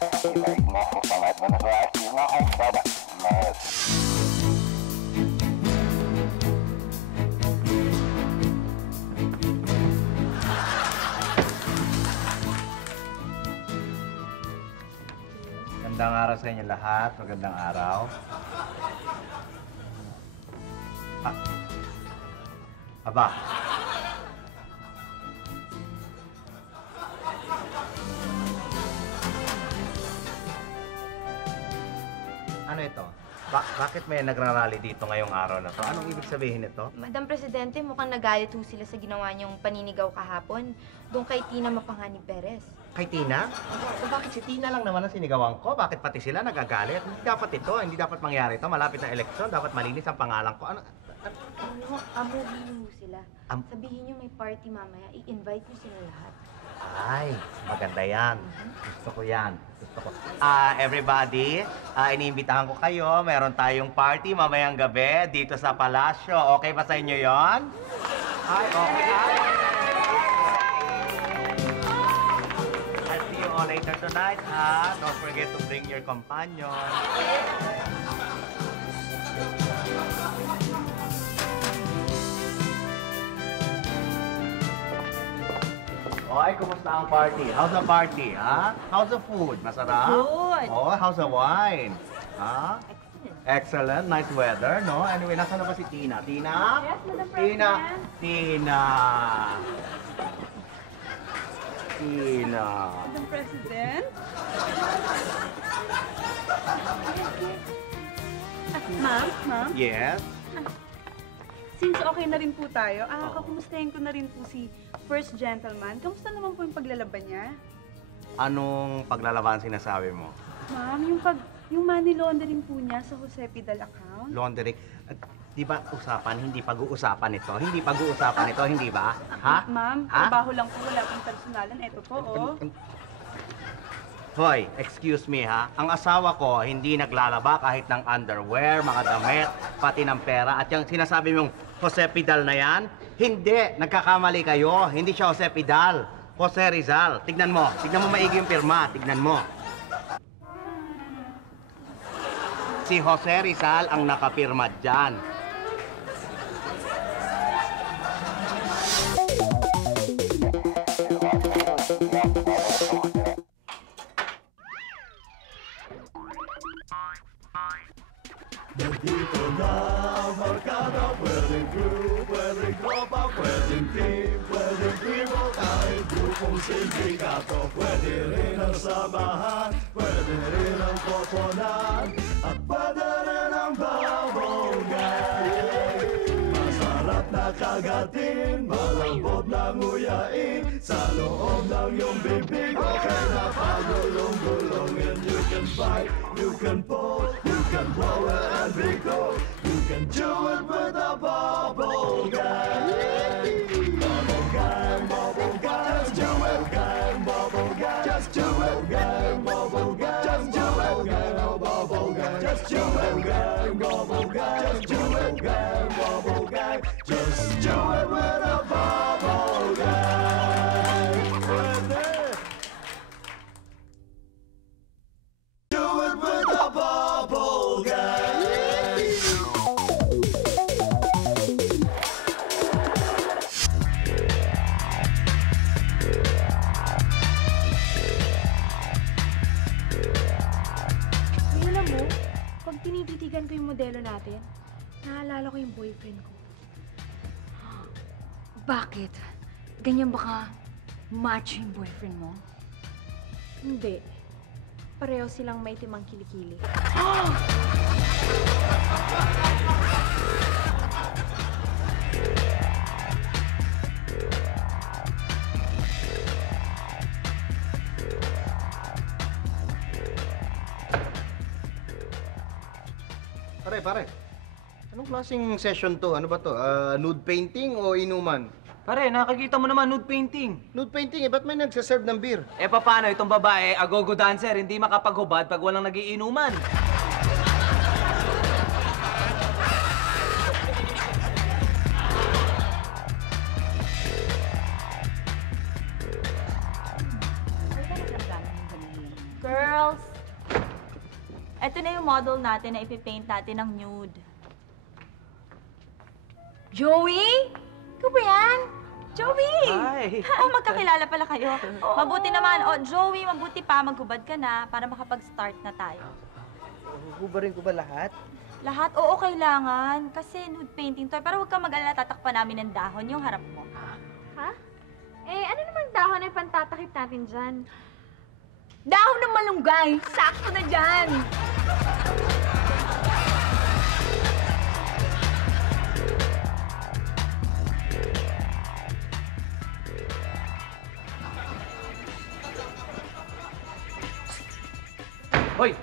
Magandang araw sa inyo lahat. Magandang araw. Aba. Ano ito? Bakit may nagrarally dito ngayong araw na to? Anong ibig sabihin nito? Madam Presidente, mukhang nagalit ho sila sa ginawa niyong paninigaw kahapon doon kay Tina Mapangani Perez. Kay Tina? So bakit si Tina lang naman ang sinigawan ko? Bakit pati sila nagagalit? Hindi dapat ito. Hindi dapat mangyari ito. Malapit na eleksyon. Dapat malinis ang pangalan ko. Amuhin ho sila. Sabihin niyo may party mamaya. I-invite niyo sila lahat. Ay, maganda yan. Gusto ko yan. Gusto ko. Everybody, iniimbitahan ko kayo. Meron tayong party mamayang gabi dito sa palasyo. Okay ba sa inyo yon? Ay, okay. I'll see you all later tonight, ha? Don't forget to bring your companion. Oy, kumusta ang party? How's the party, ha? How's the food? Masarap? Good. Oh, how's the wine? Ha? Excellent. Nice weather, no? Anyway, nasaan na ba si Tina? Tina? Yes, Madam Tina? President. Tina? Tina? Madam President? Ma'am? Yes? Since okay na rin po tayo, kakumustahin ko na rin po si First Gentleman. Kamusta naman po yung paglalaban niya? Anong paglalaban sinasabi mo? Ma'am, yung money laundering po niya sa Jose Pidal account. Laundering. Di ba hindi pag-uusapan ito? Hindi pag-uusapan ito, hindi ba? Ha? Ma'am, Ha? trabaho lang po, wala pong personalan. Eto po, oh. Hoy, excuse me ha. Ang asawa ko hindi naglalaba kahit ng underwear, mga damit, pati ng pera. At yung sinasabi mong Jose Pidal na yan, hindi. Nagkakamali kayo. Hindi siya Jose Pidal. Jose Rizal. Tignan mo maigi yung pirma. Tignan mo. Si Jose Rizal ang nakapirma dyan. Nandito na ang barkada, pwedeng group, pwedeng tropa, pwedeng team, pwedeng primo, kahit grupong sindikato. Pwede rin ang samahan, pwede rin ang koponan, at pwede rin ang babonggan. Masarap na kagatin, malambot na nguyain, sa loob ng iyong bibig, okay na pagulong-gulong. And you can fight, you can pull, you can blow it and be cool. You can do it with a bubble gang. Bubble gang, bubble gang, just do it, gang, bubble gang, just do it, gang, bubble gang, just do it, gang, bubble gang, just do it, gang, bubble gang, just do it, gang, bubble gang, just do it with a bubble gang. Do it with a bubble gang. Alam mo, pag tinititigan ko yung modelo natin, naalala ko yung boyfriend ko. Bakit? Ganyan ba ka macho yung boyfriend mo? Hindi. Pareho silang may timang kilikili. Pare. Anong klaseng session to? Ano ba to? Nude painting o inuman? Pare, nakakita mo naman nude painting. Nude painting ba't may nagsaserve ng beer? Paano itong babae, agogo dancer, hindi makapaghubad pag walang nagiinuman? Girl, girls. Ito na yung model natin na ipipaint natin ng nude. Joey? Ikaw ba yan? Joey! Hi! Magkakilala pala kayo. Mabuti naman. O, Joey, mabuti pa. Maghubad ka na para makapag-start na tayo. Hubarin ko ba lahat? Lahat? Oo, kailangan. Kasi nude painting to. Pero huwag kang mag-alala, tatakpan namin ng dahon yung harap mo. Ha? Eh, ano namang dahon ay pantatakip natin dyan? Dahon ng malunggay! Sakto na dyan! Hoy!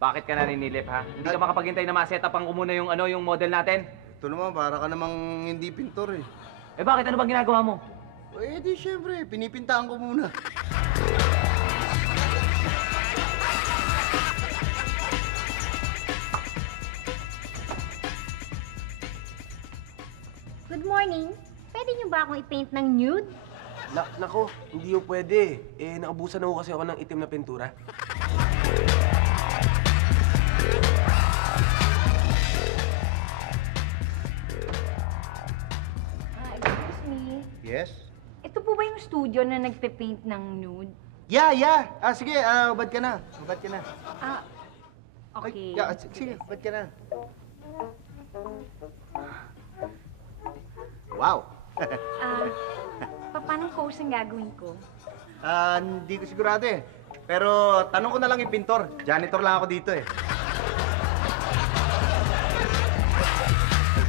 Bakit ka naninilip, ha? Hindi ka makapaghintay na ma-set up ang muna yung, yung model natin? Ito naman, para ka namang hindi pintor eh. Eh bakit? Ano bang ginagawa mo? Eh di syempre, pinipintahan ko muna. Good morning. Pwede niyo ba akong i-paint ng nude? Nako, hindi yung pwede. Eh, naubusan na ho kasi ako ng itim na pintura. Excuse me. Yes? Ito po ba yung studio na nagpe-paint ng nude? Yeah. Sige, ubad ka na. Ubad ka na. Ah, okay. Sige, ubad ka na. Wow! Paano pose ang gagawin ko? Hindi ko sigurado eh. Pero tanong ko na lang yung pintor. Janitor lang ako dito eh.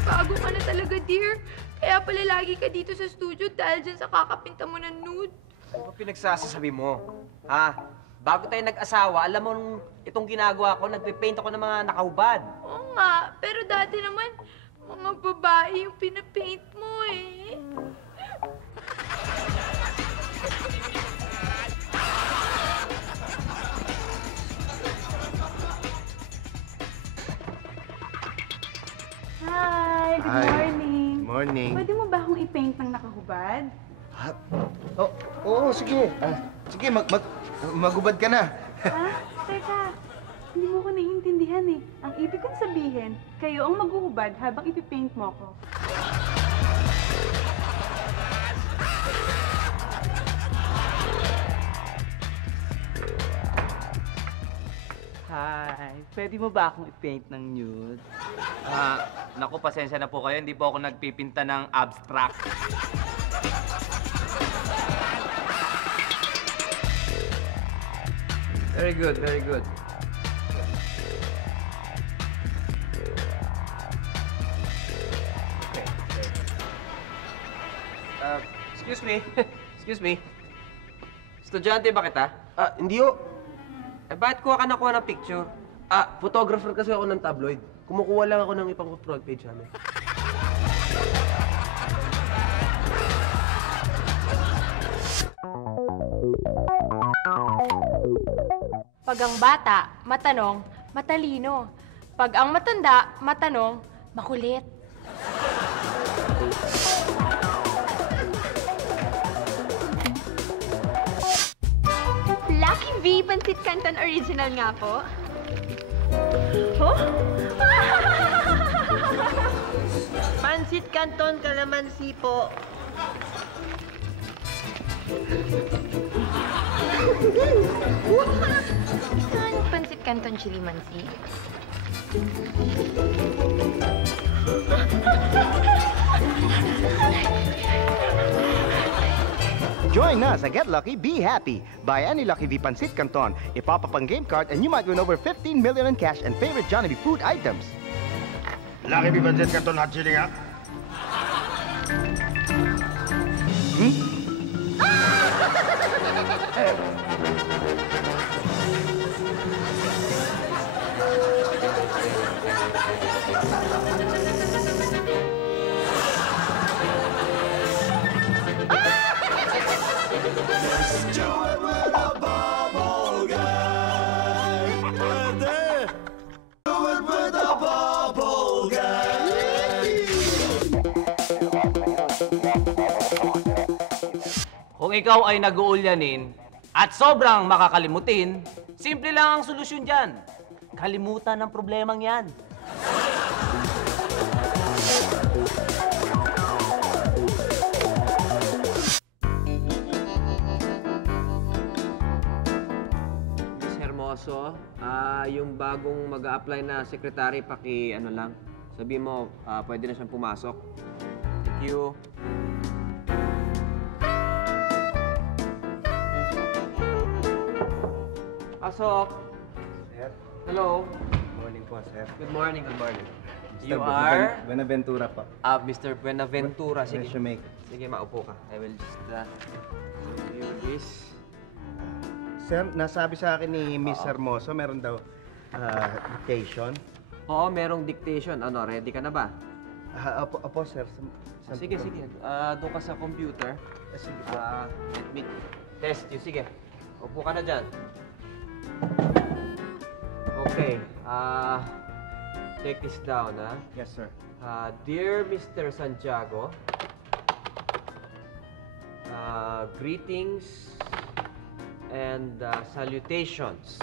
Bago ka na talaga, dear. Kaya pala lagi ka dito sa studio dahil dyan sa kakapinta mo ng nude. Ano ba pinagsasasabi mo? Ha? Bago tayo nag-asawa, alam mo nung itong ginagawa ko, nagpe-paint ako ng mga nakahubad. Oo nga, pero dati naman, mga babae yung pinapaint mo eh. Hi, good Hi. morning. Morning. Pwede mo ba akong i-paint ng nakahubad? Oo, sige. Sige, magubad ka na. Teka. Hindi mo ko naiintindihan eh. Ang ibig kong sabihin, kayo ang maghuhubad habang ipipaint mo ko. Hi! Pwede mo ba akong i-paint ng nude? Naku, pasensya na po kayo. Hindi po ako nagpipinta ng abstract. Very good, very good. Excuse me. Excuse me. Estudyante ba kita? Hindi ho. Eh, bakit kuha ka nakuha ng picture? Photographer kasi ako ng tabloid. Kumukuha lang ako ng ipang front page namin. Pag ang bata, matanong, matalino. Pag ang matanda, matanong, makulit. Lucky V Pancit Canton Original nga po. Pancit Canton Calamansi po. Ano Pancit Canton Chili Mansi? Join us at Get Lucky, Be Happy. Buy any Lucky V Pancit Canton, a pop-up game card, and you might win over 15 million in cash and favorite Jollibee food items. Laki Bibansit Canton Hot Chili nga. Kung ikaw ay nag-uulyanin, at sobrang makakalimutin, simple lang ang solusyon dyan. Kalimutan ang problemang yan. Miss Hermoso, yung bagong mag-a-apply na secretary, ano lang, sabi mo, pwede na siyang pumasok. Thank you. Pasok. Sir, Hello. morning po, sir. Good morning, good morning. Mr. You are? Buenaventura po. Mr. Buenaventura. Sige. Resume. Sige, maupo ka. I will just do this. Sir, nasabi sa akin ni Miss Hermoso, meron daw dictation. Oo, merong dictation. Ano, ready ka na ba? Opo, sir. Sige, sige. Doon ka sa computer. Sige po. Let me test you. Sige. Upo ka na dyan. Okay. Take this down, ha? Yes, sir. Dear Mr. Santiago, greetings and salutations.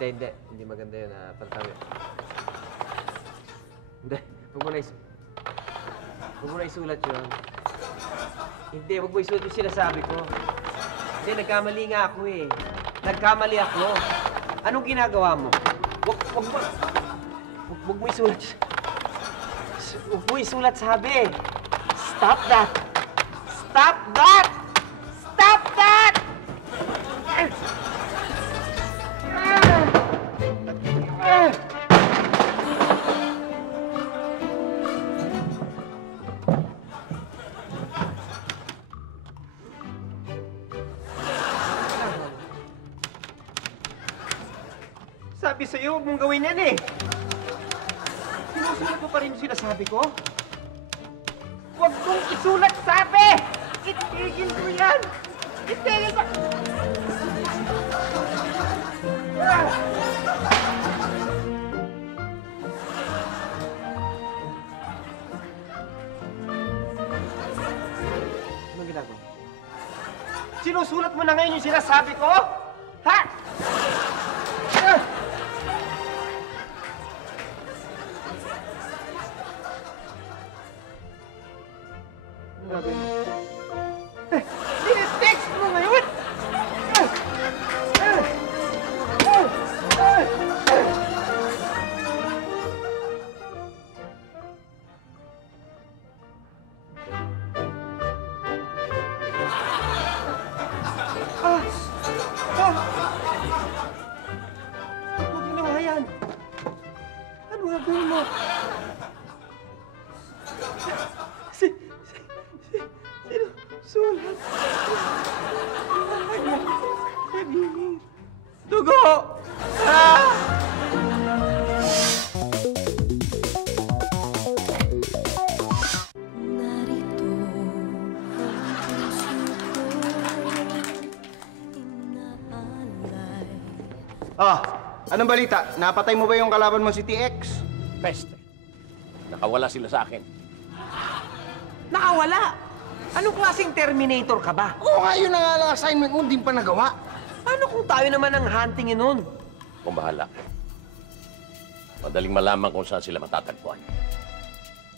Hindi maganda yun, pantawin. Hindi, huwag mo na isulat yun. Hindi, huwag mo isulat yung sinasabi ko. Hindi, nagkamali nga ako eh. Nagkamali ako. Anong ginagawa mo? Huwag mo isulat. Huwag mo isulat, sabi. Stop that! Stop that! Stop that! Sabi sa'yo, huwag mong gawin yan eh. Sinusulat mo pa rin yung sinasabi ko? Huwag mong isulat, sabi! Itigil ko yan! Itigil ko! Anong ginagawa? Sinusulat mo na ngayon yung sinasabi ko? Ha? Tinetext mo ngayon? Huwag ginawa yan. Ano gagawin mo? Sulat. Dugo! Anong balita? Napatay mo ba yung kalaban mo si TX? Peste. Nakawala sila sa akin. Nakawala? Anong klaseng Terminator ka ba? Oo nga, yun ang assignment mo, hindi pa nagawa. Paano kung tayo naman ang huntingin nun? Kung bahala. Madaling malaman kung saan sila matatagpuan.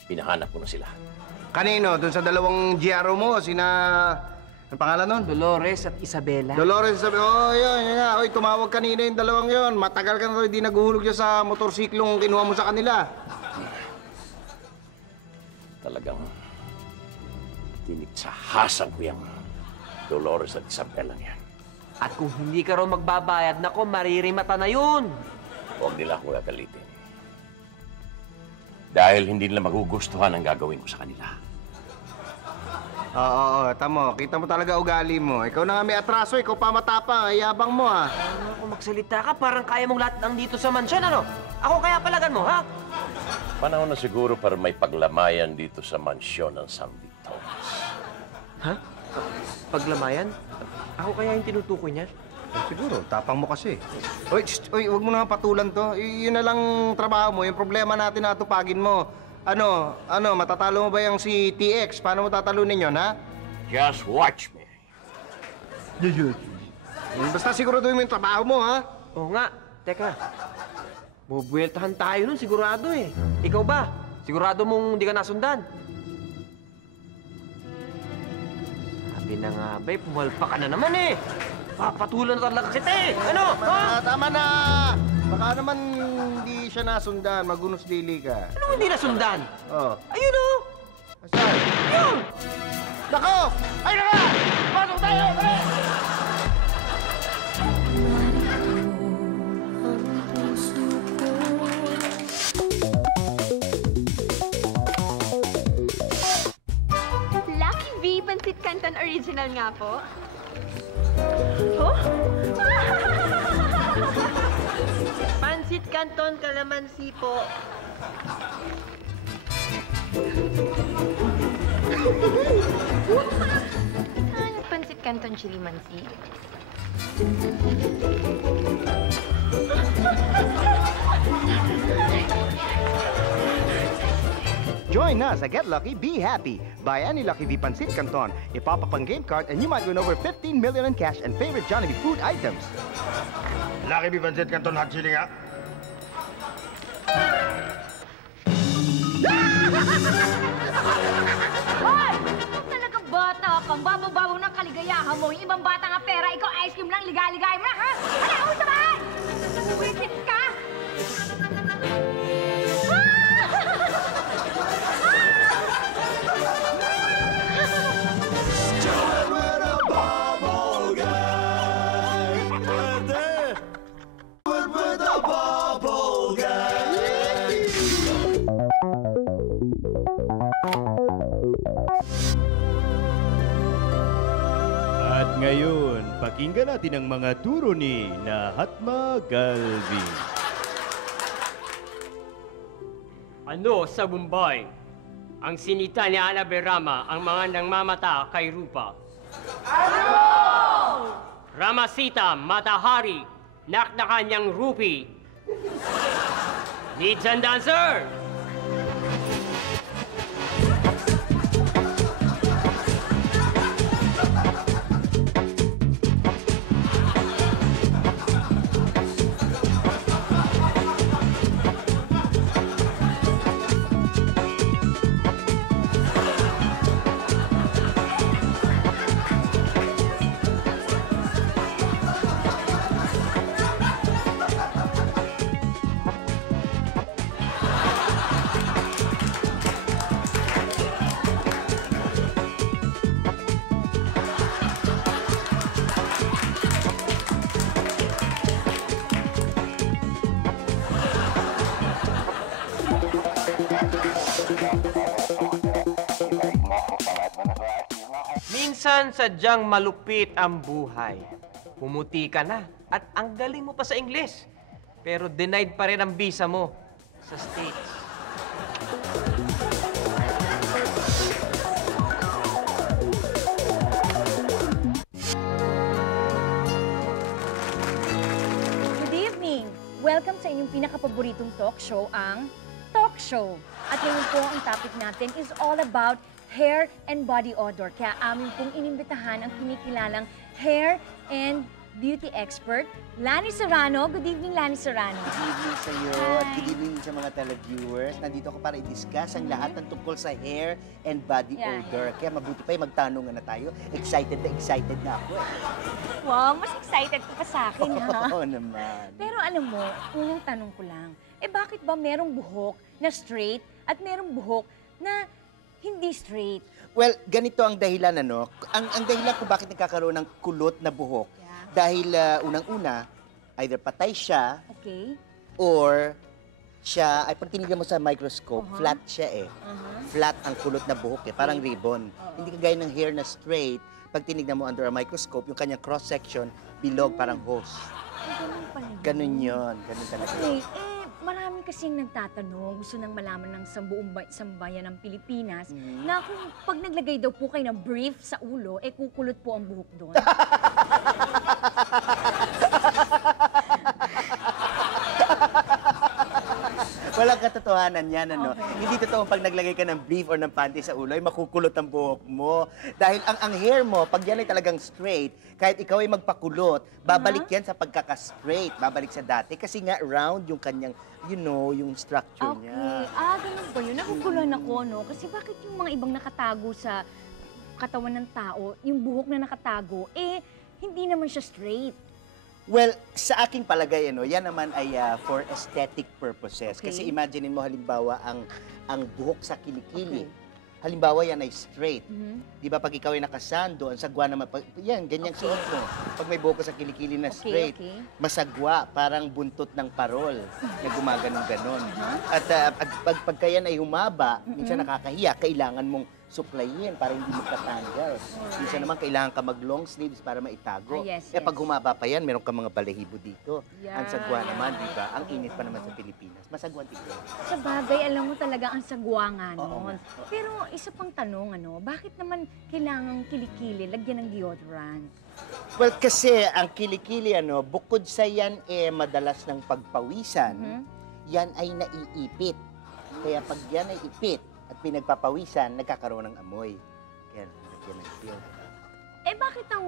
Pinahanap ko na sila. Kanino? Doon sa dalawang GRO mo, ang pangalan nun? Dolores at Isabela. Dolores, sabi, yun nga. Oy, tumawag kanina yung dalawang yon. Matagal ka na ito, hindi naguhulog dyan sa motorsiklong kinuha mo sa kanila. Talagang tinitsahasan ko yung Dolores at Isabela yan. At kung hindi ka raw magbabayad, nako, maririmata na yun. Huwag nila akong gagalitin. Dahil hindi nila magugustuhan ang gagawin ko sa kanila. Oo, tamo. Kita mo talaga ugali mo. Ikaw na nga may atraso, ikaw pa matapang. Ay, yabang mo, ha? Ano kung magsalita ka, parang kaya mong lahat ng dito sa mansyon, ano? Ako kaya palagan mo, ha? Panahon na siguro para may paglamayan dito sa mansyon ng San Victorias. Ha? Paglamayan? Ako kaya yung tinutukoy niya? Siguro, tapang mo kasi. Uy, huwag mo na patulan to. Yun na lang trabaho mo. Yung problema natin na tupagin mo. Matatalo mo ba yung si TX? Paano mo tatalunin yun, ha? Just watch me. Basta siguraduhin mo yung trabaho mo, ha? Oo nga. Teka. Bubueltahan tayo nun, sigurado eh. Ikaw ba? Sigurado mong hindi ka nasundan? Sabi na nga ba, pumalpa ka na naman eh. Papatulan na talaga kita eh. Ano? Tama na! Baka naman hindi siya nasundan. Magunos dili ka. Ano hindi nasundan? Oh. Ayun oh! Saan? Yun! Nako! Ay, naka! Pasok tayo! Dali! Lucky V Pansit Canton Original nga po. Oh? Pansit Canton Calamansi po. Ano Pansit Canton Chili Mansi? Join us at Get Lucky, Be Happy. Buy any Lucky V Pancit Canton. Ipop up ang game card and you might win over 15 million in cash and favorite Jollibee food items. Lucky V Pancit Canton Hot Chili nga. Hoy! Talagang bata ka. Bababaw ng kaligayahan mo. Yung ibang bata nga pera, ikaw ice cream lang, ligaligay mo na, ha? Wala akong sabay! Nabuwisit ka! At ngayon, pakinggan natin ang mga turo ni Nahatma Galvin. Ano sa Mumbai? Ang sinita ni Ana Berama ang mga nangmamata kay Rupa. Ano? Ramasita Matahari, nak na kanyang Rupi. Needs and dancer! Minsan sadyang malupit ang buhay. Pumuti ka na at ang galing mo pa sa Ingles. Pero denied pa rin ang visa mo sa States. Good evening! Welcome sa inyong pinakapaboritong talk show, ang Talk Show. At ngayon po, ang topic natin is all about hair and body odor. Kaya amin pong inimbitahan ang kinikilalang hair and beauty expert, Lani Serrano. Good evening, Lani Serrano. Good evening sa iyo at good evening sa mga televiewers. Nandito ako para i-discuss ang lahat ng tungkol sa hair and body odor. Kaya mabuti pa magtanungan na tayo. Excited na ako. Wow, mas excited ka pa sa akin, ha? Oo naman. Pero alam mo, unang tanong ko lang, bakit ba merong buhok na straight at merong buhok na hindi straight? Well, ganito ang dahilan, ano? Ang dahilan kung bakit nagkakaroon ng kulot na buhok. Dahil unang-una, either patay siya, or siya, ay pag tinignan mo sa microscope, flat siya eh. Flat ang kulot na buhok eh, parang ribbon. Hindi kagaya ng hair na straight, pag tinignan mo under a microscope, yung kanyang cross-section, bilog, parang hose. Ganun yun. Ganun talaga. Marami kasing nagtatanong, gusto nang malaman ng sambayan ng Pilipinas, na kung pag naglagay daw po kayo ng brief sa ulo, kukulot po ang buhok doon. Walang katotohanan yan, ano? Hindi totoo pag naglagay ka ng brief or ng panty sa ulo, ay makukulot ang buhok mo. Dahil ang hair mo, pag yan ay talagang straight, kahit ikaw ay magpakulot, babalik yan sa pagkaka-straight, babalik sa dati. Kasi nga round yung kanyang, you know, yung structure niya. Ganun ba yun? Naguguluhan ako, no? Kasi bakit yung mga ibang nakatago sa katawan ng tao, yung buhok na nakatago, hindi naman siya straight? Well, sa aking palagay, yan naman ay for aesthetic purposes. Kasi imaginein mo halimbawa ang buhok sa kilikili. Halimbawa, yan ay straight. Di ba pag ikaw ay nakasando, ang sagwa naman, yan, ganyang suot mo. Pag may buhok ka sa kilikili na straight, masagwa, parang buntot ng parol na gumaganon-ganon. At pagka yan ay humaba, minsan nakakahiya, kailangan mong suklayin para hindi magtatanggal. Minsan naman kailangan ka mag-long sleeves para maitago. Pag humaba pa yan, meron ka mga balahibo dito. Ang sagwa naman, di ba? Ang init pa naman sa Pilipinas. Masagwan dito. Sa bagay, alam mo talaga ang sagwa nga nun. Pero isa pang tanong, bakit naman kailangang kilikili, lagyan ng deodorant? Well, kasi ang kilikili, bukod sa yan madalas ng pagpawisan, yan ay naiipit. Kaya pag yan ay ipit, at pinagpapawisan, nagkakaroon ng amoy. Kaya nalagyan ng deodorant. Bakit ang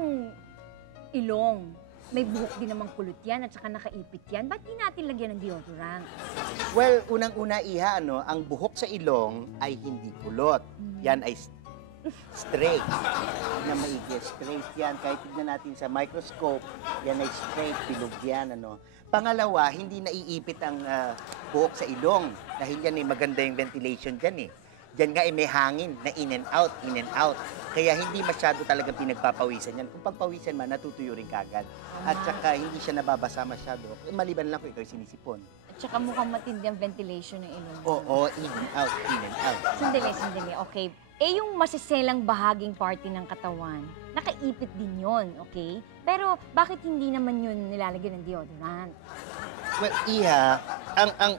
ilong? May buhok din namang kulot yan at saka nakaipit yan. Ba't di natin lagyan ng deodorant? Well, unang-una, Iha, ang buhok sa ilong ay hindi kulot. Yan ay straight. Na maigi, straight yan. Kahit tignan natin sa microscope, yan ay straight, bilog yan, Pangalawa, hindi naiipit ang buhok sa ilong. Dahil yan maganda yung ventilation dyan Diyan nga may hangin na in and out, in and out. Kaya hindi masyado talaga pinagpapawisan yan. Kung pagpawisan man, natutuyo rin kagad. At saka hindi siya nababasa masyado. Maliban lang kung ikaw sinisipon. At saka mukhang matindi ang ventilation ng ilong. Oo, in and out, in and out. Sandali. Okay. Yung masiselang bahaging party ng katawan, nakaipit din yon, okay? Pero bakit hindi naman yun nilalagyan ng deodorant? Well, Iha,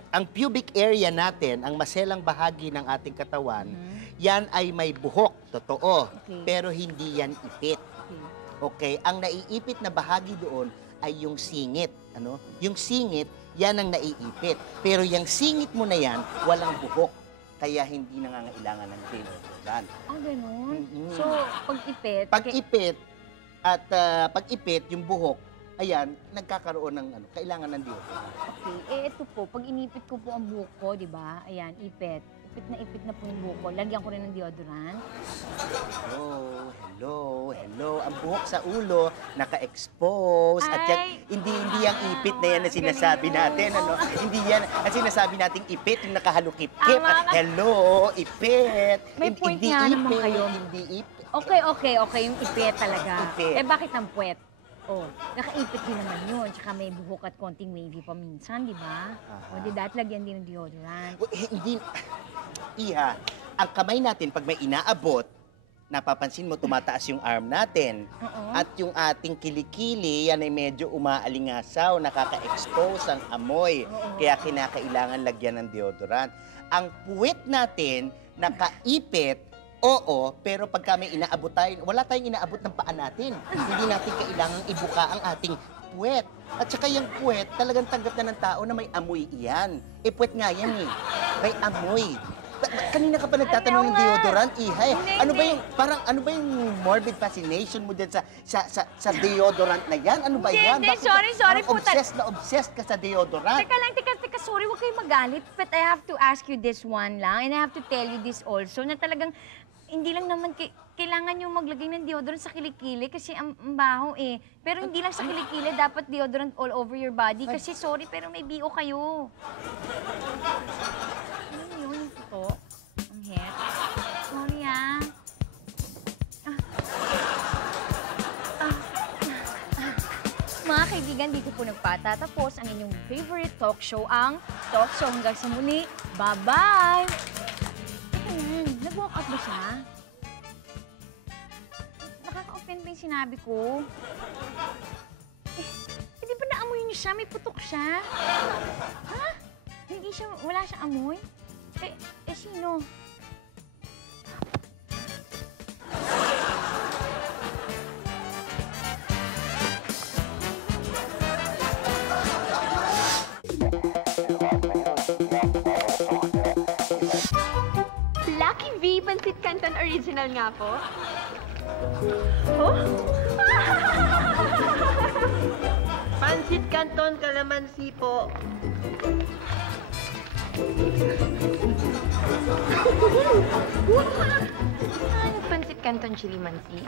ang pubic area natin, ang maselang bahagi ng ating katawan, yan ay may buhok, totoo. Pero hindi yan ipit. Okay? Ang naiipit na bahagi doon ay yung singit. Yung singit, yan ang naiipit. Pero yung singit mo na yan, walang buhok. Kaya hindi nangangailangan ng deodorant. Ganun? So, pag-ipit? Pag-ipit, pag-ipit, yung buhok, ayan, nagkakaroon ng kailangan ng deodorant. Okay. Ito po, pag inipit ko po ang buhok ko, di ba? Ayan, ipit. Ipit na po yung buhok ko. Lagyan ko rin ng deodorant. Hello. Ang buhok sa ulo, naka-expose. At yan, hindi yung ipit na yan na sinasabi natin. Hindi yan, ang sinasabi nating ipit, yung nakahalukip-kip. Hello, ipit. May point hindi nga ipit, naman kayo. Hindi ipit. Okay. Yung ipit talaga. Ipit. Bakit ang puwet? Nakaipit din naman yun. Tsaka may buhok at konting wavy pa minsan, di ba? Di dahil lagyan din ng deodorant. Hindi. Iha, ang kamay natin, pag may inaabot, napapansin mo, tumataas yung arm natin. At yung ating kilikili, yan ay medyo umaalingasaw, nakaka-expose ang amoy. Kaya kinakailangan lagyan ng deodorant. Ang puwet natin, nakaipit, oo, pero pagka may inaabot tayo, wala tayong inaabot ng paa natin. Hindi natin kailangang ibuka ang ating puwet. At saka yung puwet, talagang tanggap na ng tao na may amoy iyan. Puwet nga yan May amoy. Kanina ka pa nagtatanong ng deodorant, Iha. Ano ba yung morbid fascination mo dyan sa deodorant na yan? Ano ba yan? Sorry po. Obsessed ka sa deodorant. Teka lang, sorry, huwag kayong magalit. But I have to ask you this one lang, and I have to tell you this also, na talagang hindi lang naman kailangan yung maglagay ng deodorant sa kilikili kasi ang baho Pero hindi lang sa kilikili, dapat deodorant all over your body kasi sorry, pero may BO kayo. Ano yun? Ito? Ang hair? Sorry Mga kaibigan, dito po nagpatatapos ang inyong favorite talk show, ang Talk Show. Hanggang sa muli, bye-bye! Nag-walk out ba siya? Nakaka-offend ba yung sinabi ko? Hindi ba naamoy niyo siya? May putok siya? Ha? Wala siyang amoy? Sino? Thank you. original nga po. Oh? Pansit Canton Calamansi po. Ano pansit Canton Chili Mansi?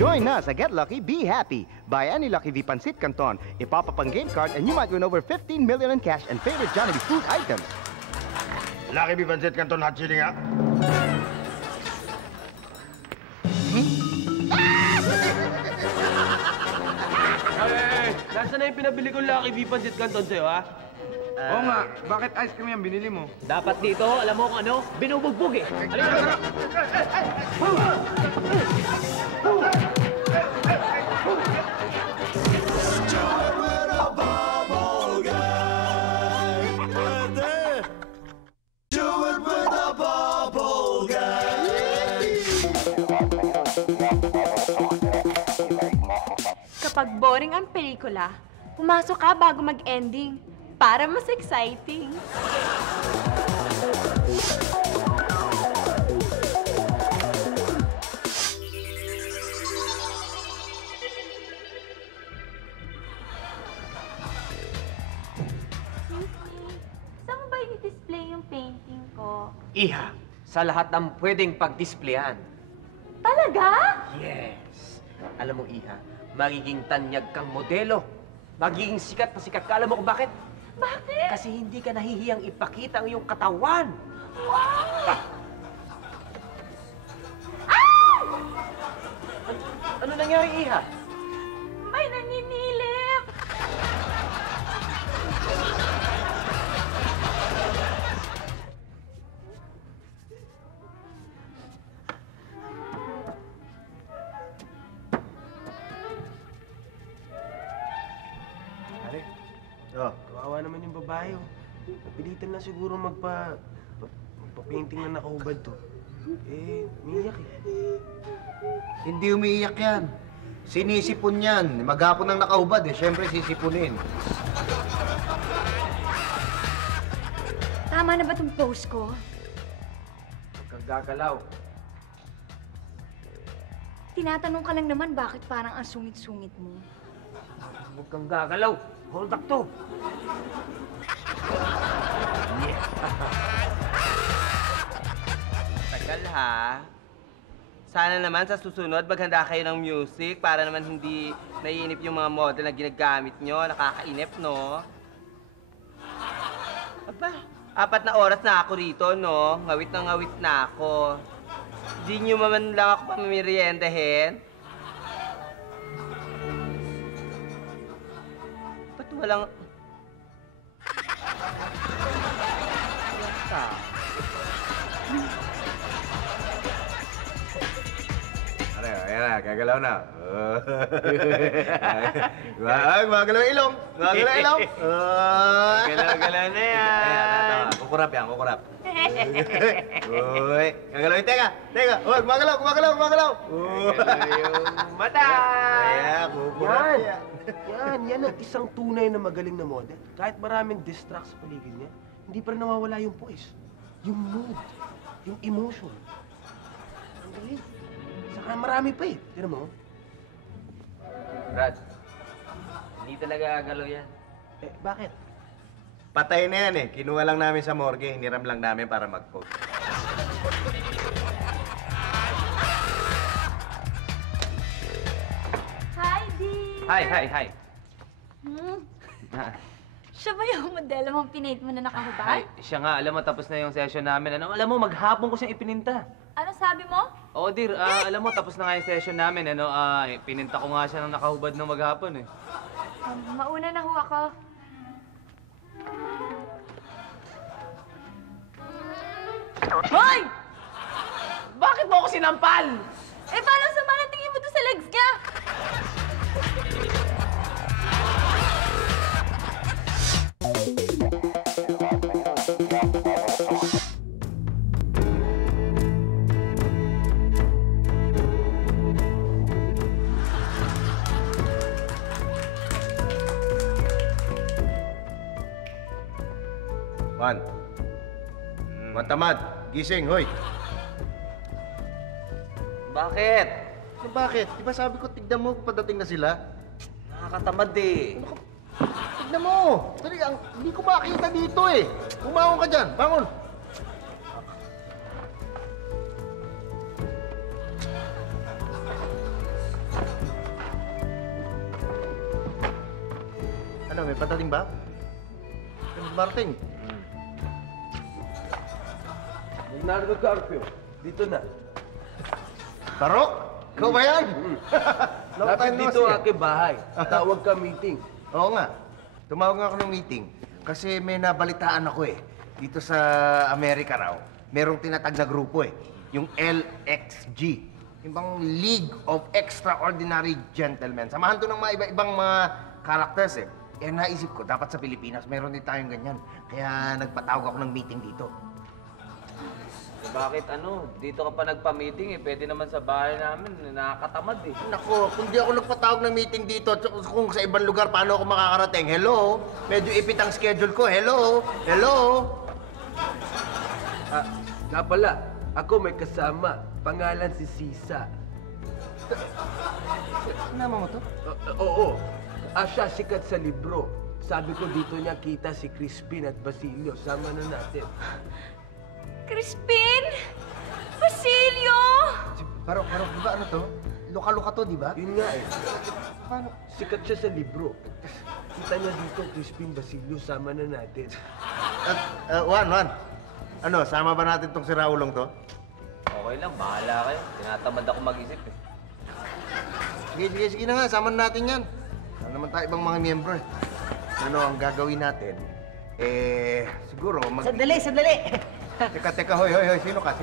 Join us at Get Lucky, Be Happy. Buy any Lucky V Pancit Canton, ipapapang game card, and you might win over 15 million in cash and favorite Jollibee food items. Lucky V Pancit Canton Hot Chili nga. Hey! Nasaan na yung pinabili kong Lucky V Pancit Canton sa'yo, ha? Oo nga, bakit ice cream yung binili mo? Dapat dito, alam mo kung ano, binubugbog eh. Halika! Kapag boring ang pelikula, pumasok ka bago mag-ending para mas exciting. Saan mo ba i-display yung painting ko? Iha, sa lahat ng pwedeng pag-displayan. Talaga? Yes. Alam mo, Iha, magiging tanyag kang modelo. Magiging sikat na sikat ka. Alam mo kung bakit? Bakit? Kasi hindi ka nahihiyang ipakita ang iyong katawan. Wow! Ano nangyari, Iha? May naninilip! Pare, kawawa naman yung babae. Napilitan na siguro magpa-painting na nakahubad to. Eh, umiiyak eh. Hindi umiiyak yan. Sinisipon yan. Maghapon ng nakahubad eh. Siyempre sisipunin. Tama na ba itong pose ko? Huwag kang gagalaw. Tinatanong ka lang naman bakit parang ang sungit-sungit mo. Huwag kang gagalaw. Hold up to. Tagal ha. Sana naman sa susunod maghanda kayo ng music para naman hindi naiinip yung mga model na ginagamit nyo. Nakakainip, no? Aba, 4 na oras na ako rito, no? Ngawit na ako. Hindi nyo man lang ako pamimeriendahin. Ba't walang... Yata. Ayan na, gagalaw na. Gumagalaw yung ilong. Gumagalaw yung ilong. Galaw-galaw na yan. Ayan, kukurap yan, kukurap. Uy, gagalaw yung teka. Uy, gumagalaw. Gagalaw yung mata. Ayan, kukurap yan. Yan ang isang tunay na magaling na model. Kahit maraming distracts sa paligid niya, hindi pa rin nawawala yung voice, yung mood, yung emotion. Ang galing. Saka marami pa eh. Tignan mo. Brad, hindi talaga gagalaw yan. Eh, bakit? Patay na yan eh. Kinuha lang namin sa morgue. Hiniram lang namin para mag-post. Hi, Dee! Hi. Siya ba yung modelo mong pinate mo na nakahubad? Ay, siya nga, alam mo, tapos na yung session namin. Alam mo, maghapon ko siyang ipininta. Ano sabi mo? Oo, dear, alam mo, tapos na nga yung session namin, pininta ko nga siya ng nakahubad ng maghapon, eh. Mauna na ho ako. Hoy! Bakit mo ako sinampal? Eh, paano sa mga tingin mo to sa legs niya? Juan. Juan Tamad, gising, hoy. Bakit? Bakit? Di ba sabi ko, tignan mo kung padating na sila? Nakakatamad eh. Tignan mo! Dali, hindi ko makita dito eh. Bumangon ka dyan, bangon! Ano, may padating ba? Marting. Leonardo Carpio, dito na. Tarok? Ikaw ba yan? Lapit dito ang aking bahay. Tawag ka meeting. Oo nga. Tumawag nga ako ng meeting kasi may nabalitaan ako eh. Dito sa Amerika raw, merong tinatag na grupo eh. Yung LXG. Yung bang League of Extraordinary Gentlemen. Samahan to ng mga iba-ibang mga characters eh. Kaya naisip ko, dapat sa Pilipinas meron din tayong ganyan. Kaya nagpatawag ako ng meeting dito. Bakit dito ka pa nagpa-meeting eh. Pwede naman sa bahay namin, nakakatamad eh. Nako, kung di ako nagpatawag ng meeting dito, kung sa ibang lugar, paano ako makakarating? Hello? Medyo ipit ang schedule ko. Hello? Hello? Nga pala, ako may kasama. Pangalan si Sisa. Sinama mo to? Oo. Siya sikat sa libro. Sabi ko dito niya kita si Crispin at Basilio. Sama na natin. Crispin! Basilio! Parok, di ba ano to? Luka-luka to, di ba? Yun nga eh. Paano? Sikat siya sa libro. Kita niya dito, Crispin, Basilio, sama na natin. Juan. Ano, sama ba natin tong si Raulong to? Okay lang, bahala kayo. Tinatamad ako mag-isip eh. Sige na nga, sama na natin yan. Ano naman tayo ibang mga miyembro eh. Ano ang gagawin natin? Siguro Sandali! Teka, hoy, sino ka?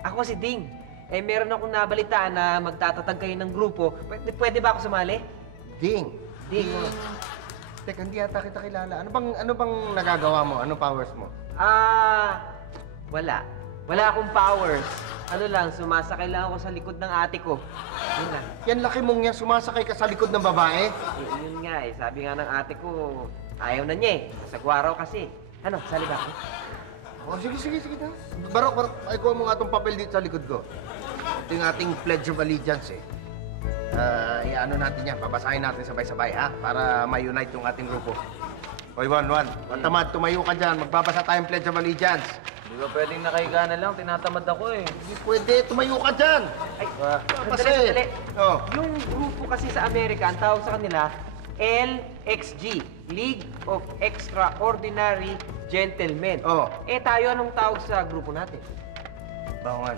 Ako si Ding. Meron akong nabalitaan na magtatatag kayo ng grupo. Pwede ba ako sumali? Ding. Teka, hindi yata kita kilala. Ano bang nagagawa mo? Ano powers mo? Wala. Wala akong powers. Sumasakay lang ako sa likod ng ate ko. Yun lang. Yan laki mong yan, sumasakay ka sa likod ng babae? Yun nga eh. Sabi nga ng ate ko, ayaw na niya eh. Sagwa raw kasi. Sali ba ako? Sige na. Barok. Ay, kuha mo nga itong papel dito sa likod ko. Ito yung ating Pledge of Allegiance eh. Iano natin yan. Babasahin natin sabay-sabay ha. Para ma-unite yung ating grupo. Hoy, Juan. Tamad, tumayo ka dyan. Magbabasa tayong Pledge of Allegiance. Di ba pwedeng nakahiga na lang? Tinatamad ako eh. Hindi pwede. Tumayo ka dyan. Sandali. Yung grupo kasi sa Amerika, ang tawag sa kanila, LXG, League of Extraordinary Gentlemen. Tayo anong tawag sa grupo natin? Bangon.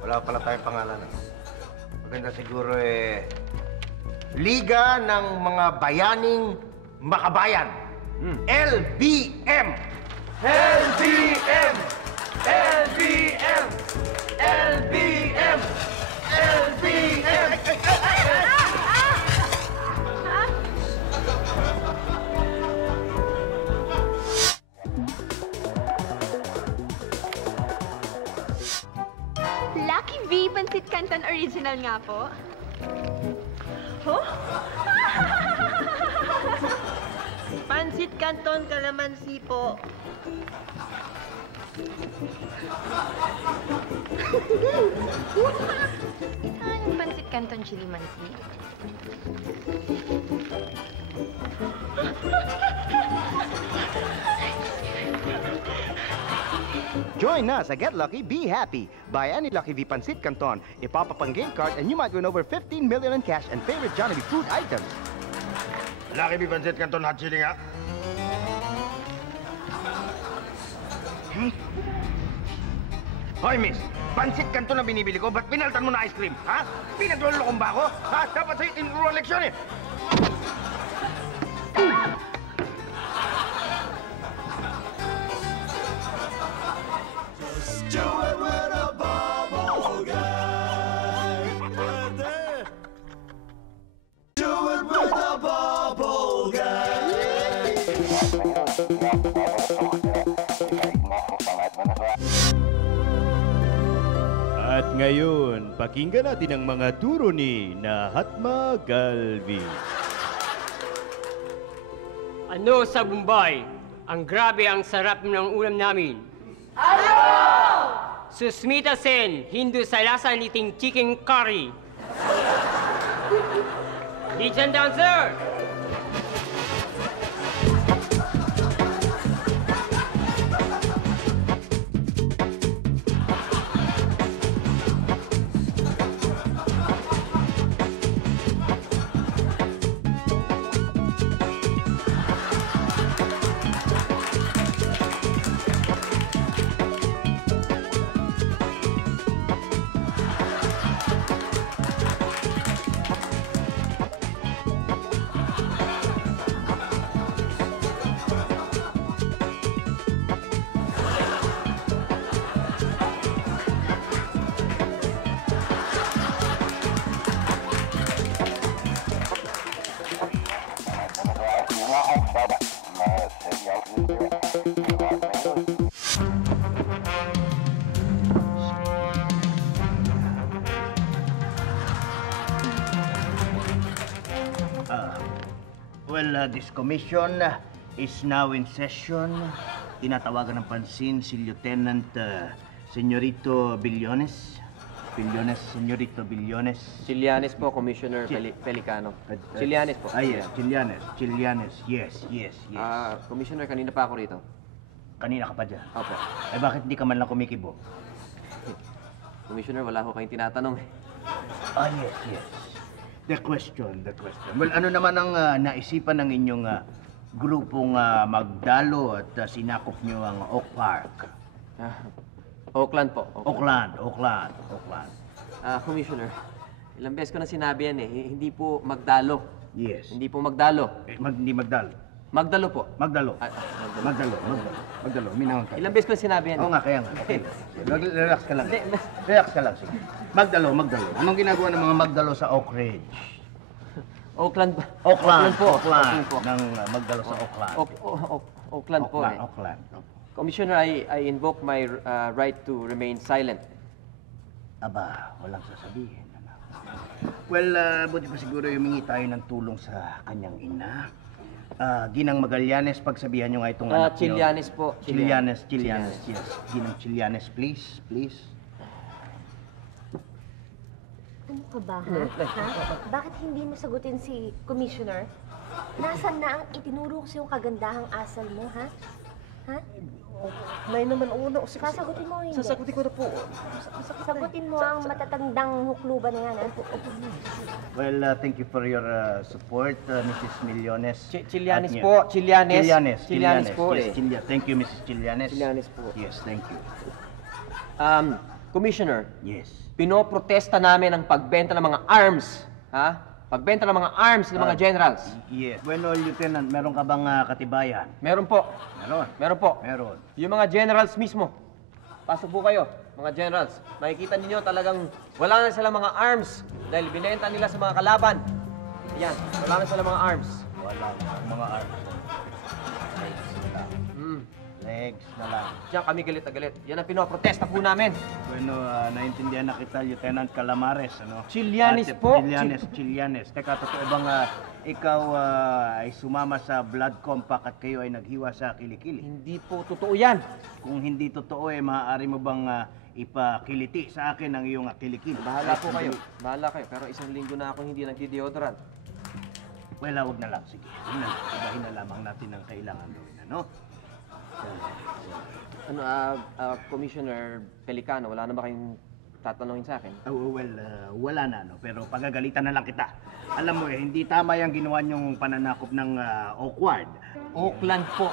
Wala pala tayong pangalan. Maganda siguro Liga ng mga Bayaning Makabayan. LBM! LBM! LBM! LBM! LBM! Lucky V Pansit Canton Original nga po. Pansit Canton Calamansi po. Saan yung Pansit Canton Chili Mansi? Join us at Get Lucky, Be Happy. Buy any Lucky V Pancit Canton, a pop-up game card, and you might win over 15 million in cash and favorite Jollibee food items. Lucky V Pancit Canton Hot Chili nga. Hoy, miss! Pancit Canton na binibili ko, ba't pinaltan mo na ice cream? Ha? Pinaglulokong ba ako? Ha? Dapat sa'yo tinuro ang leksyon eh! Do it with a bubble gang. Do it with a bubble gang. At ngayon, pakinggan natin ang mga turo ni Nahatma Galvin. Sa Bombay Ang grabe, ang sarap ng ulam namin. Susmita Sen, Hindu sa lasa niting chicken curry. Kitchen down, sir! This commission is now in session. Tinatawagan ng pansin si Lieutenant Señorito Billones. Señorito Billones. Chilianes po, Commissioner Pelicano. Chilianes po. Yes, Chilianes. Yes. Commissioner, kanina pa ako rito. Kanina ka pa dyan? Opo. Bakit di ka man lang kumikibo? Commissioner, wala ko kayong tinatanong eh. Yes. The question. Well, ano naman ang naisipan ng inyong grupong magdalo at sinakop nyo ang Oak Park? Oakland po. Oakland. Commissioner, ilang beses ko na sinabi yan eh, hindi po magdalo. Yes. Hindi po magdalo. Hindi magdalo. Magdalo po. Magdalo. Minahon ka. Ilang beses ko na sinabi yan. Oo nga, kaya nga. Okay. Relax ka lang. Relax ka lang. Sige. Magdalo. Anong ginagawa ng mga magdalo sa Oak Ridge? Oakland po. Oakland. Nang magdalo sa Oakland. Oakland po eh. Oakland. Commissioner, I invoke my right to remain silent. Aba, walang sasabihin. Well, buti pa siguro humingi tayo ng tulong sa kanyang ina. Ginang Magallanes, pagsabihan nyo nga itong anak nyo. Chilianes po. Chilianes, yes. Ginang Chilianes, please. Ano ka ba, ha? Bakit hindi mo sagutin si Commissioner? Nasaan na ang itinuro ko sa yung kagandahang asal mo, ha? Nay naman, una. Sasagutin mo, hindi? Sasagutin ko na po. Sagutin mo ang matatandang hukluban na yan, ha? Well, thank you for your support, Mrs. Millones. Chilianes po. Chilianes po Yes, thank you, Mrs. Chilianes. Chilianes po. Yes, thank you. Commissioner. Yes. Pinoprotesta namin ang pagbenta ng mga arms, ha? Pagbenta ng mga arms ng mga generals. Yes. Bueno, Lieutenant, meron ka bang katibayan? Meron po. Meron po. Yung mga generals mismo. Pasok po kayo, mga generals. Makikita ninyo talagang wala na silang mga arms dahil binenta nila sa mga kalaban. Ayan, wala na silang mga arms. Wala mga arms. Legs na lang. Diyan kami galit na galit. Yan ang pinoprotesta po namin. Bueno, naintindihan na kita, Lieutenant Calamares, ano? Chilianes po. Chilianes. Teka, totoo bang ikaw ay sumama sa Blood Compact at kayo ay naghiwa sa kilikili? Hindi po totoo yan. Kung hindi totoo, maaari mo bang ipakiliti sa akin ang iyong kilikili? Bahala po kayo. Bahala kayo. Pero isang linggo na ako hindi nagdi-deodorant. Well, wag na lang. Sige. Ibahin na lamang natin ang kailangan gawin, ano? Commissioner Pelicano, wala na ba kayong tatanungin sa akin? Wala na, no? Pero pagagalitan na lang kita. Alam mo hindi tama yung ginawa niyong pananakop ng Oakland. Oakland po,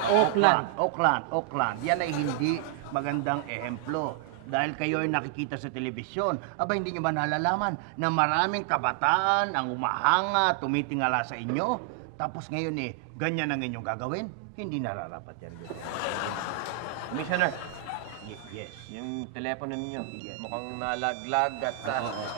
Oakland. Yan ay hindi magandang ehemplo. Dahil kayo ay nakikita sa telebisyon, hindi niyo ba nalalaman na maraming kabataan ang umahanga, tumitingala sa inyo? Tapos ngayon ganyan ang inyong gagawin? Hindi nararapat yan. Commissioner. Yes. Yung telepono ninyo, mukhang nalaglag at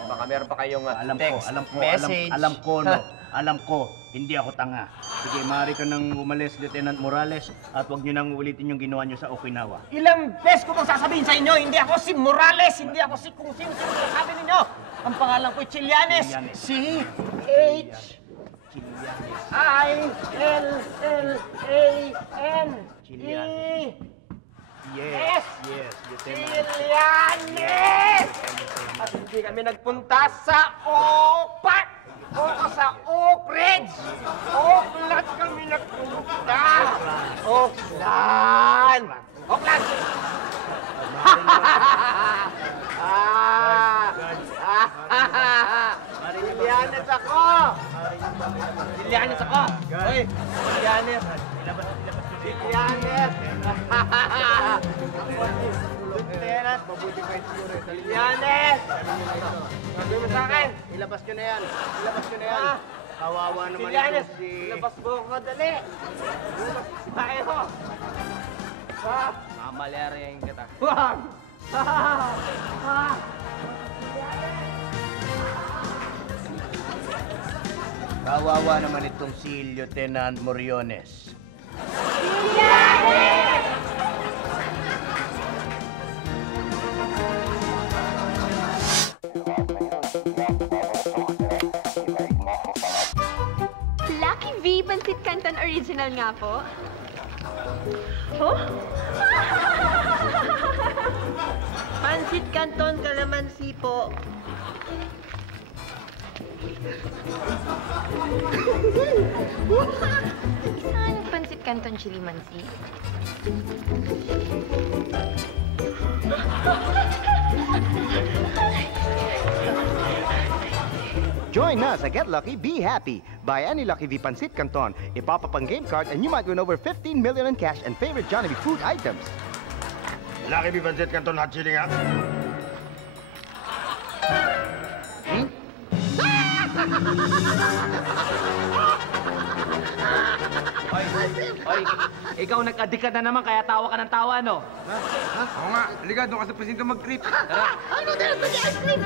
baka meron pa kayong text message. Alam ko, hindi ako tanga. Sige, maaari ka nang umalis, Lieutenant Morales, at huwag niyo nang ulitin yung ginawa niyo sa Okinawa. Ilang beses ko bang sasabihin sa inyo, hindi ako si Morales, hindi ako si kung sino sabi ninyo. Ang pangalan ko ay Chilianes. C-H-I-L-L-A-N. Chilianes. Yes! Yes, Lieutenant. Chilianes! At hindi kami nagpunta sa Oak o sa Oak Ridge. Oakland kami nagpunta. Oakland! Oakland! Chilianes ako! Chilianes ako! Hoy! Chilianes! Chilianes! Lieutenant, mabuti kayo siguro. Chilianes! Sabi mo sa akin! Ilabas nyo na yan. Ilabas nyo na yan. Kawawa naman Chilianes! ito si... Labas mo ako, dali! Tayo! Mamalaryain kita. Wag! Kawawa naman itong si Lieutenant Moriones. Lucky V Pansit Canton Original nga po. Oh? Pansit Canton Calamansi po. Isa nga yung Pansit Canton Chili Mansi. Join us at Get Lucky, Be Happy. Buy any Lucky V Pancit Canton, ipapapang game card, and you might win over 15 million in cash and favorite Jollibee food items. Lucky V Pancit Canton Hot Chili nga. Oy, ikaw nag-addict ka na naman, kaya tawa ka ng tawa, no? Ha? Oo nga. Halika, doon ka sa presinto mag-trip. Tara. Ano dahil pa ice cream?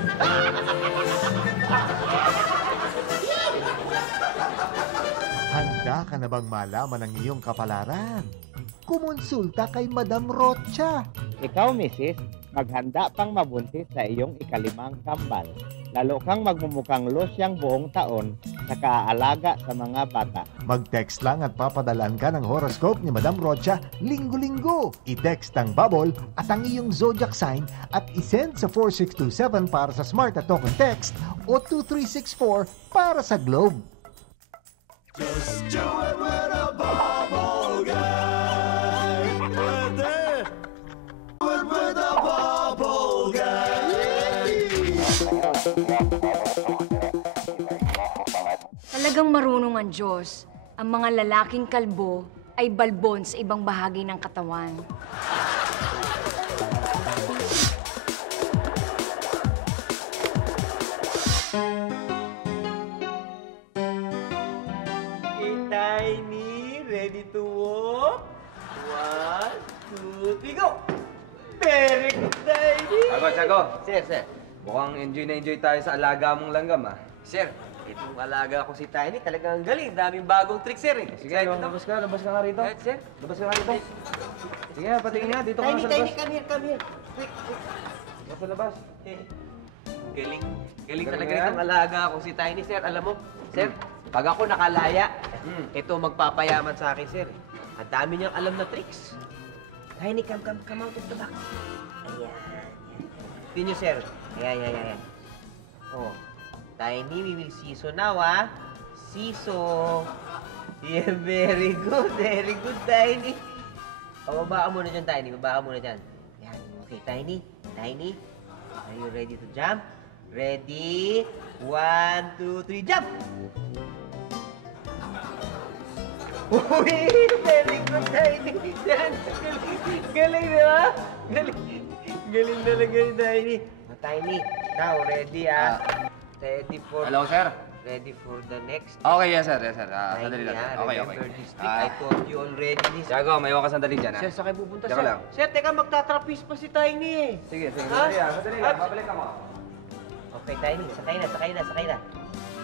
Handa ka na bang malaman ang iyong kapalaran? Kumonsulta kay Madam Rocha. Ikaw, Mrs., maghanda pang mabuntis sa iyong ikalimang kambal. Lalo kang magmumukhang losyang buong taon sa kaalaga sa mga bata. Mag-text lang at papadalan ka ng horoscope ni Madam Rocha linggo-linggo. I-text ang bubble at ang iyong zodiac sign at isend sa 4627 para sa Smart at Token Text o 2364 para sa Globe. Just do it with a bubble guy. Do it with a bubble guy. Talagang marunong ang Diyos. Ang mga lalaking kalbo ay balbon sa ibang bahagi ng katawan. Tiny, ready to walk? 1, 2, 3, go! Very good, Tiny! Sago. Sir. Mukhang enjoy na enjoy tayo sa alaga mong langgam, ah. Sir, itong alaga ko si Tiny, talagang galing. Daming bagong trick, sir, eh. Sige, labas ka nga rito. Right, sir? Labas ka nga rito. Sige, patingin nga. Dito ka Tiny, sa labas. come here. Quick. Labas sa labas. Galing Galing talaga yan. itong alaga ko si Tiny, sir. Alam mo, sir, pag ako nakalaya, ito magpapayaman sa akin, sir. Ang dami niyang alam na tricks. Tiny, come out of the box. Ayan. Tingnan niyo, sir. Ayan. Oh, Tiny, we will siso now, ah. Siso. Yeah, very good, Tiny. Bababa ka muna dyan, Tiny. Bababa ka muna dyan. Yan. Okay, Tiny. Are you ready to jump? Ready? 1, 2, 3, jump! Uy! Very good, Tiny. Yan. Galing, di ba? Galing talaga yung Tiny. Tiny, now ready, ah. Ready for... Hello, sir. Ready for the next... Okay, yes, sir. Sandali lang. Okay. Remember this trick? I taught you already this. Tiago, may ka sandali dyan, ha? Sir, saan kayo pupunta, Diyan ka sir? lang. Sir, teka, magtatrapis pa si Tiny, eh. Sige, Ha? sandali lang. Babalik ako. Okay, Tiny, sakay na.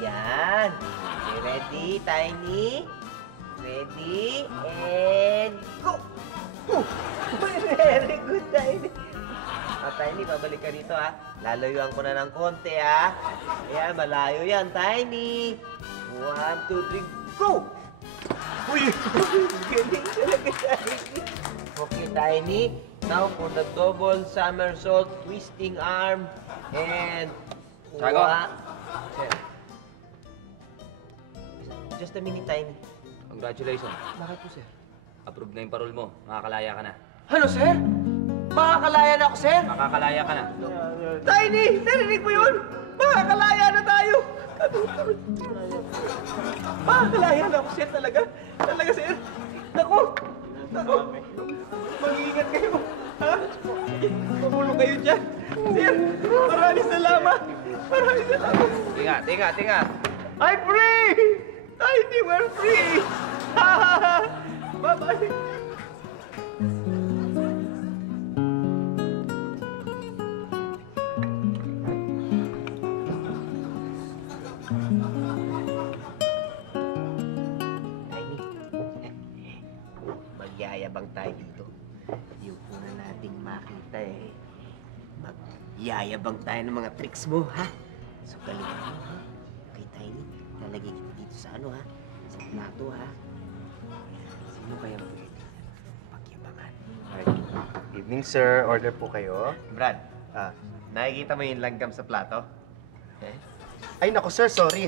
Yan. Okay, ready, Tiny? Ready, and go! Very good, Tiny. Tiny, babalik ka dito, ha? Lalayuan ko na ng konti, ha? Ayan, malayo yan, Tiny. 1, 2, 3, go! Uy! Galing talaga, Tiny. Okay, Tiny. Now for the double somersault, twisting arm, and... Tiago. Sir. Just a minute, Tiny. Congratulations. Bakit po, sir? Approve na yung parol mo. Makakalaya ka na. Ano, sir? Makakalaya na ako, sir? Makakalaya ka na. Tiny! Narinig mo yun? Makakalaya na tayo! Makakalaya na ako, sir, talaga. Talaga, sir. Naku! Naku! Mag-iingat kayo. Ha? Pumulong kayo dyan. Sir, maraming salamat. Maraming salamat. Tinga. I'm free! Tiny, we're free! Bye-bye! Magyayabang tayo dito. Yung una nating makita magyayabang tayo ng mga tricks mo, ha? So, galingan mo, ha? Okay, Tiny, lalagay kita dito sa ano, ha? Sa plato, ha? Sino kaya pagyabangan? Evening, sir. Order po kayo. Brad, nakikita mo yung langgam sa plato? Eh? Ay, naku, sir. Sorry.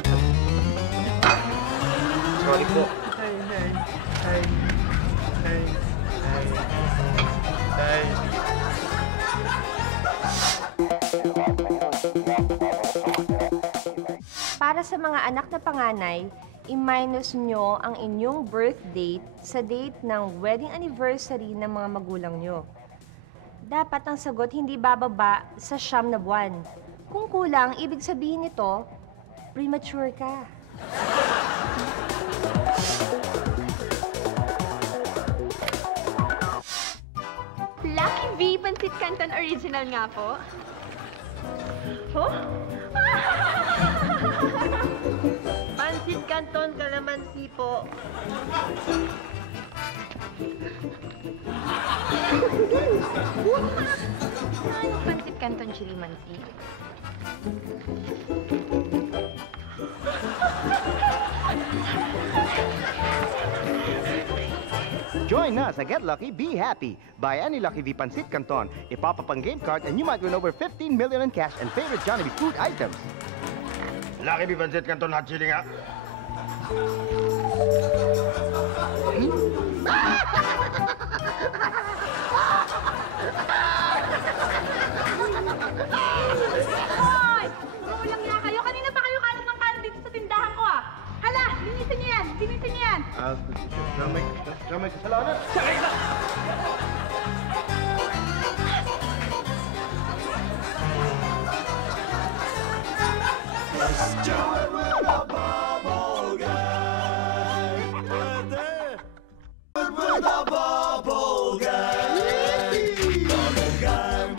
Sorry po. Para sa mga anak na panganay, i-minus nyo ang inyong birth date sa date ng wedding anniversary ng mga magulang nyo. Dapat ang sagot hindi bababa sa 9 na buwan. Kung kulang, ibig sabihin nito, premature ka. Lucky V Pancit Canton Original nga po. Huh? Pancit Canton Calamansi po. Ano Pancit Canton Chili Mansi? Join us at Get Lucky, Be Happy. Buy any Lucky V Pancit Canton, a pop-up game card, and you might win over 15 million in cash and favorite Jollibee food items. Lucky V Pancit Canton Hot Chili nga. Hoy! Walang niya kayo. Kanina pa kayo kalat ng kalat dito sa tindahan ko, ah. Hala, linisin niyo yan. Linisin niyo yan. May kasalanan. Sakay na! Let's do it with a bubble gang. With a bubble gang. Bubble gang.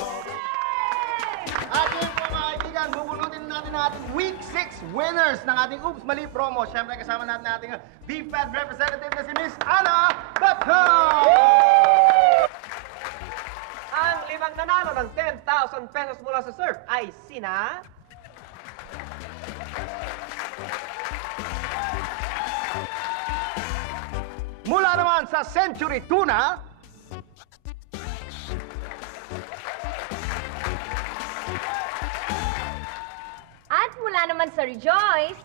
At yun po mga kaibigan, bubunutin natin ang ating Week 6 winners ng ating Oops Mali promo. Siyempre kasama natin ating BFAD representative na si Miss Ana Batcom! Ang 5 nanalo ng 10,000 pesos mula sa surf ay sina... Mula naman sa Century Tuna, At mula naman sa Rejoice,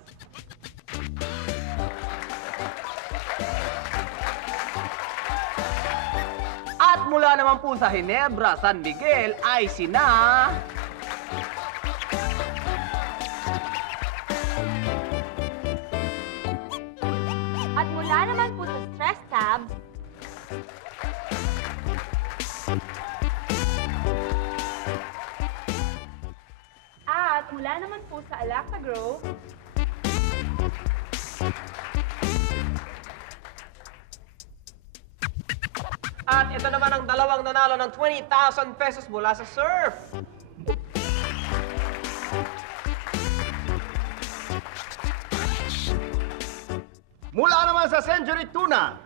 At mula naman po sa Ginebra, San Miguel, ay sina... at mula naman po sa Stress Tabs, At mula naman po sa Alacta Grove, At ito naman ang dalawang nanalo ng 20,000 pesos mula sa surf. mula naman sa Century Tuna,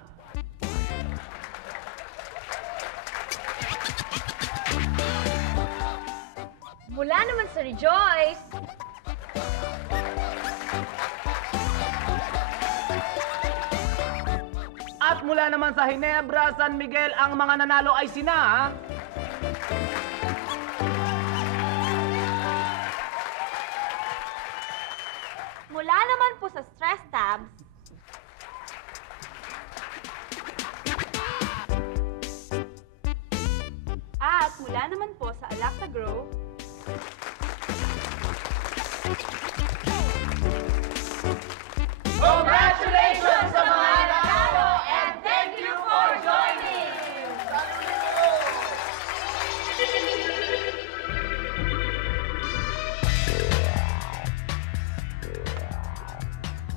mula naman sa Rejoice, At mula naman sa Ginebra, San Miguel, ang mga nanalo ay sina... Mula naman po sa Stress Tabs, At mula naman po sa Alacta Grow, Congratulations sa mga nanalo and thank you for joining!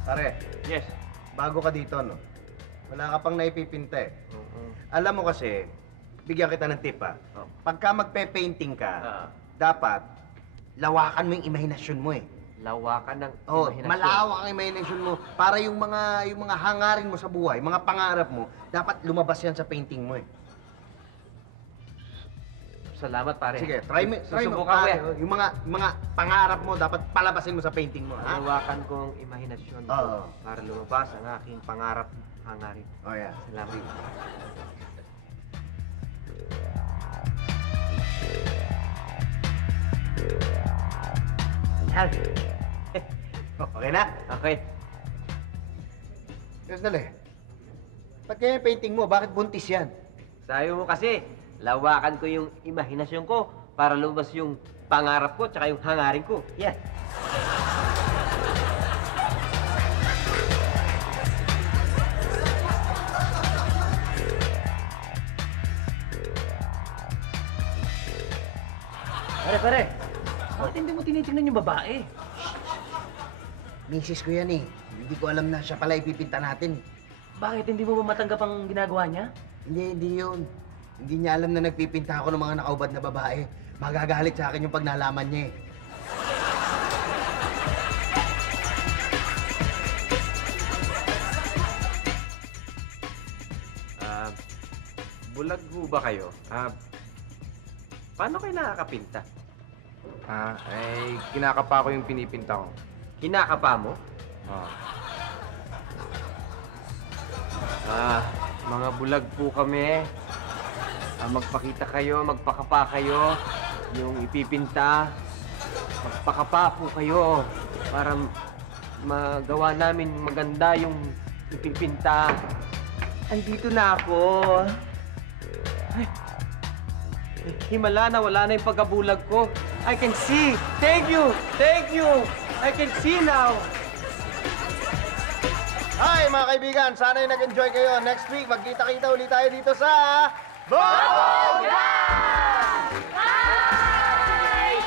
Pare. Yes. Bago ka dito, no? Wala ka pang naipipinta eh. Alam mo kasi, bigyan kita ng tip, ah. Pagka magpe-painting ka, dapat lawakan mo yung imahinasyon mo eh. Lawakan ng Oh, imahinasyon. malawak ang imahinasyon mo para yung mga hangarin mo sa buhay, mga pangarap mo, dapat lumabas yan sa painting mo eh. Salamat, pare. Sige, try mo. Susubukan ko pare. yan. Yung mga pangarap mo, dapat palabasin mo sa painting mo, ha? Lawakan ko ang imahinasyon ko Oo. para lumabas ang aking pangarap hangarin. Oh, yeah. Salamat. Yan. Okay na? Okay. Yes, dali. Ba't kaya yung painting mo? Bakit buntis yan? Sayo mo kasi, lawakan ko yung imahinasyon ko para lumabas yung pangarap ko tsaka yung hangarin ko. Yan. Pare. Bakit hindi mo tinitingnan yung babae? Misis ko yan eh. Hindi ko alam na siya pala ipipinta natin. Bakit hindi mo matanggap ang ginagawa niya? Hindi yun. Hindi niya alam na nagpipinta ako ng mga nakaubad na babae. Magagalit sa akin yung pag nalaman niya eh. Bulag ho ba kayo? Paano kayo nakakapinta? Kinakapa ko yung pinipinta ko. Kinakapa mo? Mga bulag po kami. Magpakita kayo, magpakapa kayo. Yung ipipinta, magpakapa po kayo para magawa namin maganda yung ipipinta. Andito na ako. Ay, himala na, wala na yung pagkabulag ko. I can see. Thank you. Thank you. I can see now. Hi mga kaibigan, sana'y nag-enjoy kayo. Next week, magkita-kita ulit tayo dito sa... Bobogan! Bye!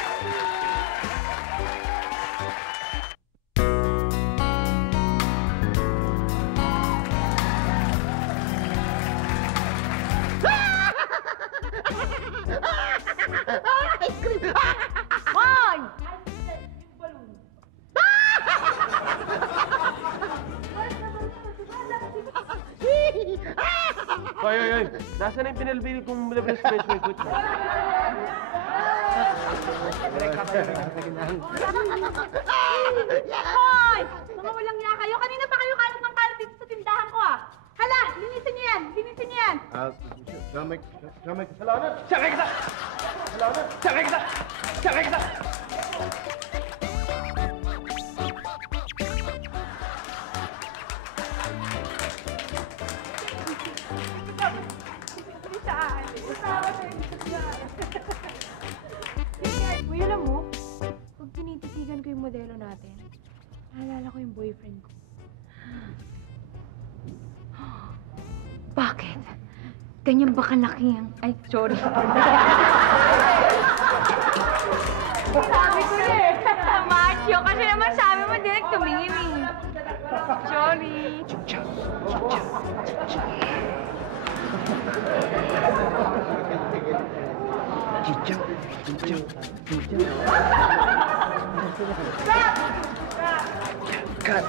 Ice cream! Hoy! Ay. Nasaan na yung pinalbili kong bless my good? Hoy! Mga walang niya kayo. Kanina pa kayo kalat ng kalat dito sa tindahan ko ah. Hala, linisin niyo yan. Linisin niyo yan. Siya may kasalanan. Siya may kasalanan. Uy, alam mo, pag tinititigan ko yung modelo natin, naalala ko yung boyfriend ko. Bakit? Ganyan ba kalaki ang... Ay, sorry. Sabi ko na eh. Macho, kasi naman sabi mo direct tumingin eh. Sorry. Cut!